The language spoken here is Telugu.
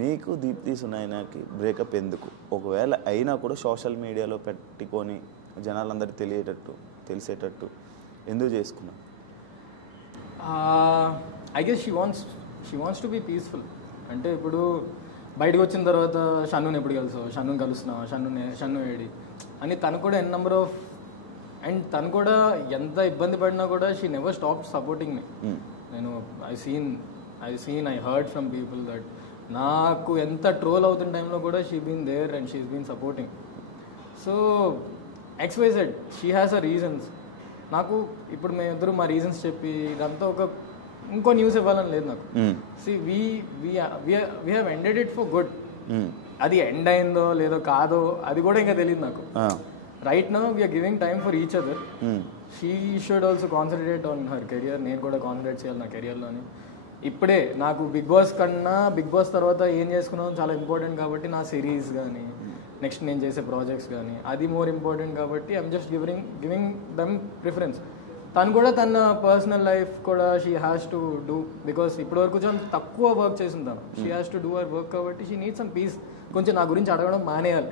నీకు దీప్తి సునైనాకి బ్రేకప్ ఎందుకు? ఒకవేళ అయినా కూడా సోషల్ మీడియాలో పెట్టుకొని జనాలందరికీ తెలిసేటట్టు ఎందుకు చేసుకున్నావు? I guess she wants to be peaceful. అంటే ఇప్పుడు బయటకు వచ్చిన తర్వాత షన్నుని ఎప్పుడు కలుసావు, షన్నుని కలుస్తున్నావు, షన్ను ఏడి అని తను కూడా ఎన్ నెంబర్ ఆఫ్, అండ్ తను కూడా ఎంత ఇబ్బంది పడినా కూడా she never stop supporting me. నేను I heard from people that నాకు ఎంత ట్రోల్ అవుతున్న టైంలో కూడా she been there and she's been supporting. So XYZ she has a reasons. నాకు ఇప్పుడు మేమిద్దరు మా రీజన్స్ చెప్పి ఇదంతా ఇంకో న్యూస్ ఇవ్వాలని లేదు నాకు. See we have ended it for good. అది ఎండ్ అయిందో లేదో కాదో అది కూడా ఇంకా తెలియదు నాకు. Right now we're giving time for each other. She should also concentrate on her career, నేను కూడా కాన్సన్ట్రేట్ చేయాలి నా కెరియర్లోని. ఇప్పుడే నాకు బిగ్ బాస్ కన్నా బిగ్ బాస్ తర్వాత ఏం చేసుకున్నాం చాలా ఇంపార్టెంట్ కాబట్టి నా సిరీస్ కానీ నెక్స్ట్ నేను చేసే ప్రాజెక్ట్స్ కానీ అది మోర్ ఇంపార్టెంట్ కాబట్టి I'm just giving them preference. తను కూడా తన పర్సనల్ లైఫ్ కూడా she has to do, because ఇప్పటివరకు చాలా తక్కువ వర్క్ చేసింది తను. She has to do her work కాబట్టి షీ నీడ్స్ సమ్ పీస్. కొంచెం నా గురించి అడగడం మానేయాలి.